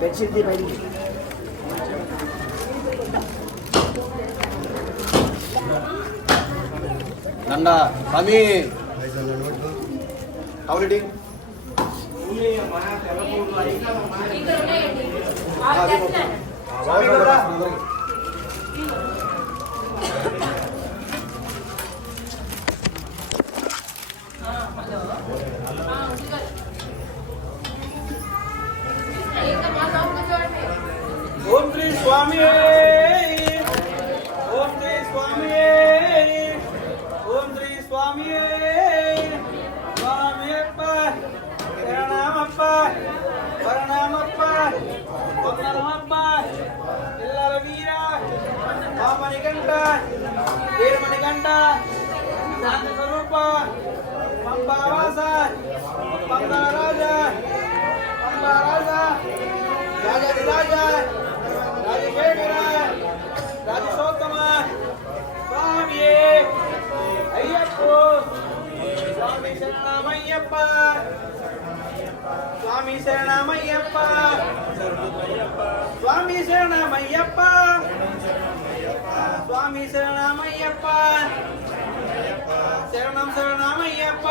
Bedsheet दी भाई नंदा स्वामी already ओम श्री स्वामी ओम श्री स्वामी ओम श्री स्वामी स्वामीयप्प शरणमप्प शरणमप्प वंदनमप्प इल्लर वीर मणिकंठ वीरमणिकंठ शांत स्वरूप पंबावास पंबाराजा पंबाराजा राजा राजशेखर राजसोत्तम स्वामी अय्यप्पो स्वामी शरणमय्यप्प स्वामी शरणमय्यप्प स्वामी शरणमय्यप्प स्वामी शरणमय्यप्प शरणं शरणमय्यप्प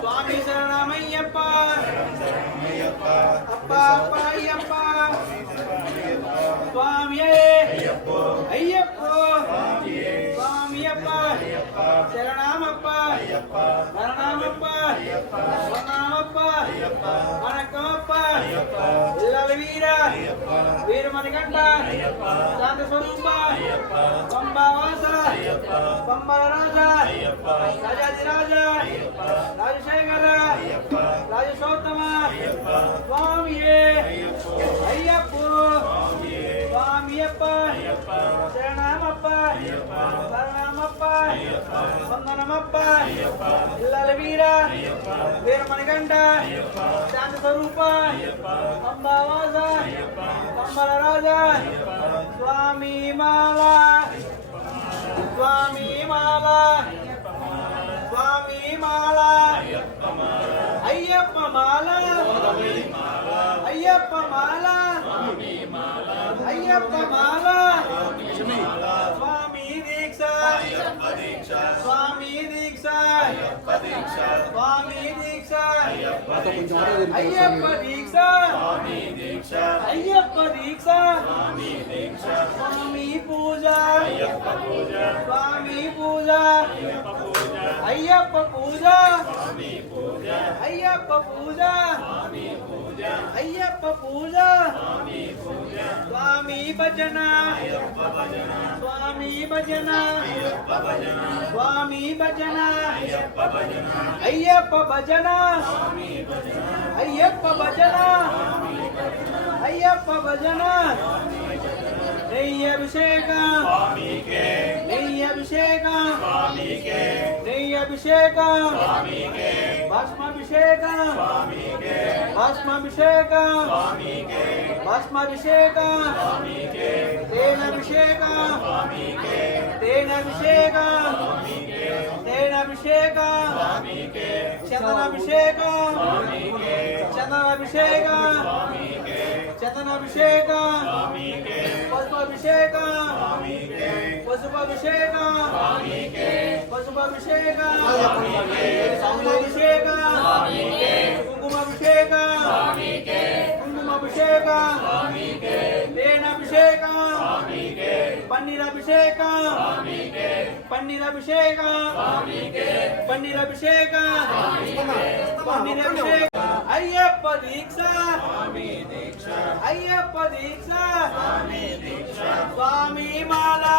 स्वामी शरणमय्यप्प अप्पा अप्पा अय्यप्प स्वामी अय्यप्पो स्वामीयप्प शरणमप्प शरणमप्प शरणमप्प वणक्कमप्प इल्लर वीर वीरमणिकंठ शांत स्वरूप पंबावास पंबरराजा राजाधिराज राजशेखर राजसोत्तम स्वामी अय्यप्पो स्वामीयप्प शरणमप्प शरणमप्प वंदनमप्प इल्लर वीर वीरमणिकंठ शांत स्वरूप पंबावास पंबरराजा स्वामी माला स्वामी माला स्वामी माला अय्यप्प माला अय्यप्प माला अय्यप्प माला स्वामी दीक्षा स्वामी दीक्षा स्वामी दीक्षा अय्यप्प दीक्षा अय्यप्प दीक्षा स्वामी पूजा स्वामी पूजा अय्यप्प पूजा अय्यप्प पूजा अय्यप्प पूजा स्वामी भजन स्वामी भजन स्वामी भजन अय्यप्प भजन अय्यप्प भजन अय्यप्प भजन नैय अभिषेक नैय अभिषेक नैय अभिषेक भस्माभिषेक भस्माभिषेक भस्माभिषेक तेन अभिषेक तेन अभिषेक तेन अभिषेक चंदनाभिषेक चंदनाभिषेक चंदनाभिषेक पुष्पाभिषेक पुष्पाभिषेक पुष्पाभिषेक अभिषेक कुंकुमाभिषेक कुंकुमाभिषेक तेनाभिषेक पन्नीराभिषेक पन्नीराभिषेक पन्नीराभिषेक पन्नीराभिषेक अय्यप्प दीक्षा अय्यप्प दीक्षा स्वामी माला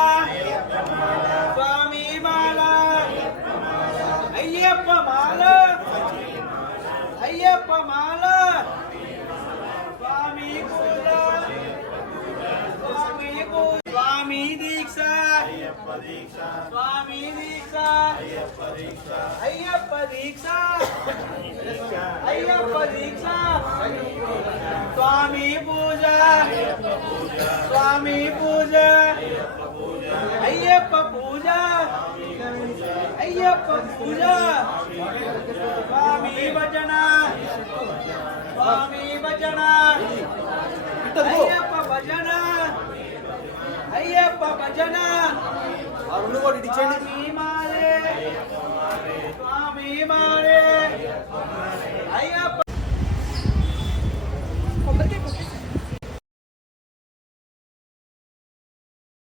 स्वामी माला अय्यप्प माला अय्यप्प माला स्वामी पूजा स्वामी पूजा स्वामी दीक्षा स्वामी दीक्षा अय्यप्प दीक्षा अय्यप्प दीक्षा स्वामी पूजा स्वामी पूजा अय्यप्प पूजा అయ్యప్ప పూజ స్వామి భజన స్వామి భజన అయ్యప్ప భజన అయ్యప్ప భజన ఆ రెండు కూడా ఇటు ఇచ్చేయండి. స్వామి మాల